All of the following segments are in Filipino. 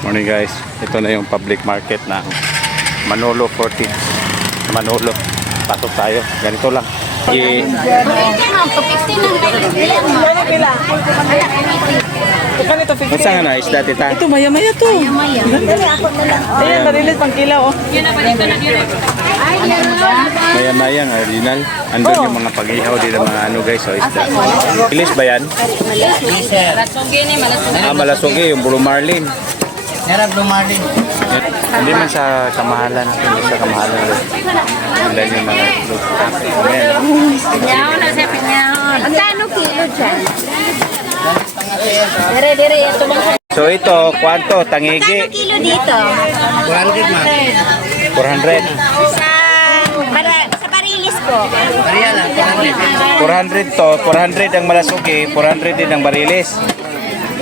Morning guys, ito na yung public market ng Manolo 40. Manolo, pasok tayo, ganito lang. Masa nga na isda tita? Ito maya-maya to. Ayan, narilis pang kilaw. Maya-maya ang original. Andun yung mga pag-ihaw din ng mga ano guys, so isda. Ilis ba yan? Malasugi, yung Blue Marlin. Blue Marlin. Hindi man sa kamahalan, hindi sa kamahalan. Ilan yung mga Pinyaon na siya, pinyaon. Ang kano kilo dyan? Dire, ito lang. So ito, kwanto, tangigi? Kano kilo dito? 400 ma. 400. Sa barilis po. Maria lang, 400. 400 to, 400 ang malasugi, 400 din ang barilis.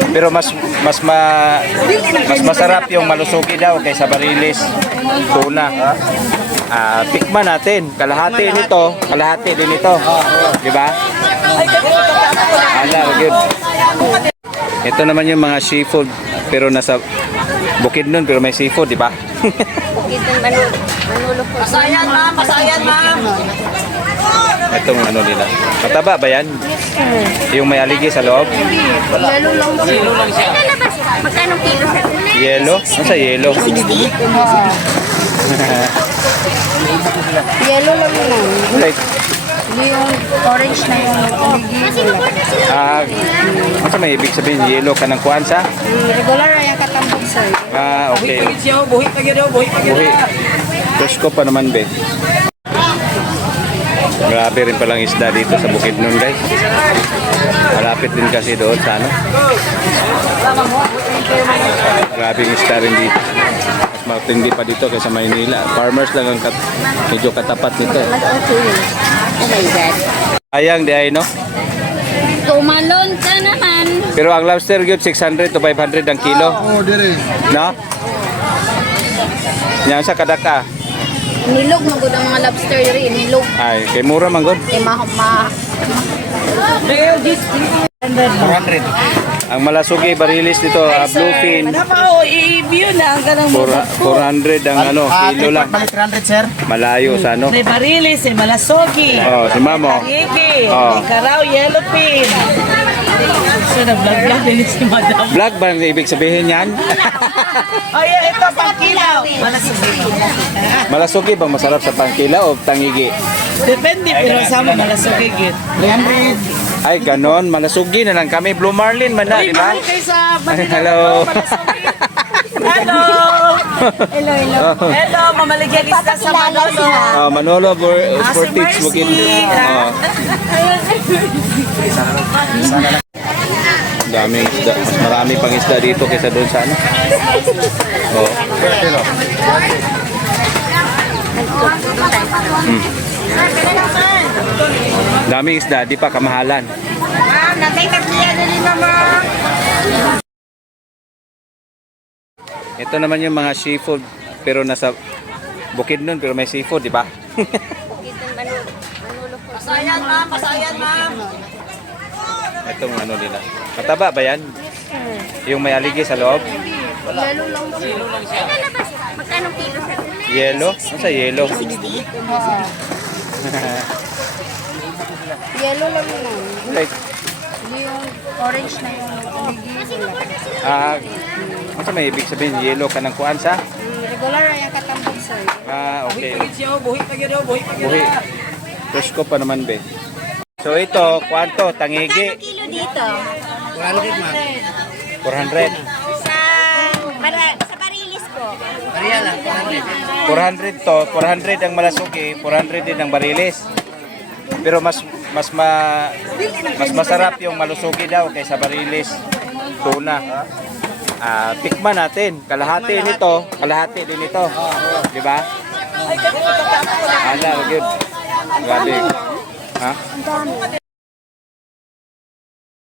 Pero mas masarap yung malusugi daw kaysa barilis. Tuna. Tikman natin. Kalahati nito, kalahati din ito. Di ba? Good. Ito naman yung mga seafood pero nasa bukid nun pero may seafood, di ba? Bukid ng Manolo po. Masayan ma'am. Itong ano nila. Mataba ba yan? Yung may aligi sa loob? Lalo lang siya. Magkano kilo? Yelo? Nasa yelo? Yellow lang lang. Like, Hindi yung orange na yung ano may ibig sabihin? Yelo ka ng kuwan sa? regular ay ang katambog sir. Okay. Buhi pa gano'n. Buhi. Presko pa naman, be. Grabe rin palang isda dito sa bukid nun, guys. Malapit din kasi doon sa ano. Grabe yung isda rin dito. Mas matindi pa dito kaysa Maynila. Farmers lang ang medyo katapat nito. Oh my God. Ayang di ay, no? Tumalon ka naman. Pero ang lobster yun, 600 to 500 ang kilo. Oh, dire. No? Yan sa kadaka. Nilog mo ang mga lobster rin. Nilog. Ay, kay mura man gud. Ma 400. Ang malasugi barilis dito, bluefin. Ano i-view na ang ganang 400 ang ano, kilo lang. Balik 300, sir. Malayo sa ano. May barilis, may malasogi. Oh, si Mamo. Tangigi, Oh. may karaw, yellowfin. So, nag-vlog din si madam. Vlog ba ang ibig sabihin yan? Oh, yeah, ito, pangkilaw. Malasugi. Malasugi bang masarap sa pangkila o tangigi? Depende, pero sama malasugi. 300. Ay, ganon. Malasugi na lang kami. Blue Marlin man na, di ba? Kaysa Hello. Hello. Hello, mamaligyan sa Manolo. Manolo Si Fortich Bukid. Mercy. Daming isda. Mas marami pang isda dito kaysa doon sa ano. Oh. Daming isda, di pa kamahalan. Ito naman yung mga seafood pero nasa bukid nun pero may seafood, di ba? Bukid ng Manolo po. Masayan ma'am. Itong ano nila. Mataba ba yan? Yung may aligi sa loob? Lalo lang siya. Magkano kilo sir? Yelo? Nasa yelo? Yellow lang lang. Like, Hindi yung orange na yung ano may ibig sabihin? Yelo ka ng kuwan sa? regular ay ang katambog sir. Okay. Buhi pa gano'n. Buhi. Presko pa naman, be. So ito, kwanto? Tangigi? Kilo dito? 400 ma. 400. Sa barilis po. Maria lang, 400. 400 to, 400 ang malasugi, 400 din ang barilis. Pero mas masarap yung malusugi daw kaysa barilis. Tuna. Tikman natin. Kalahati nito, kalahati din ito. Di ba? Good. Grabe. Ha?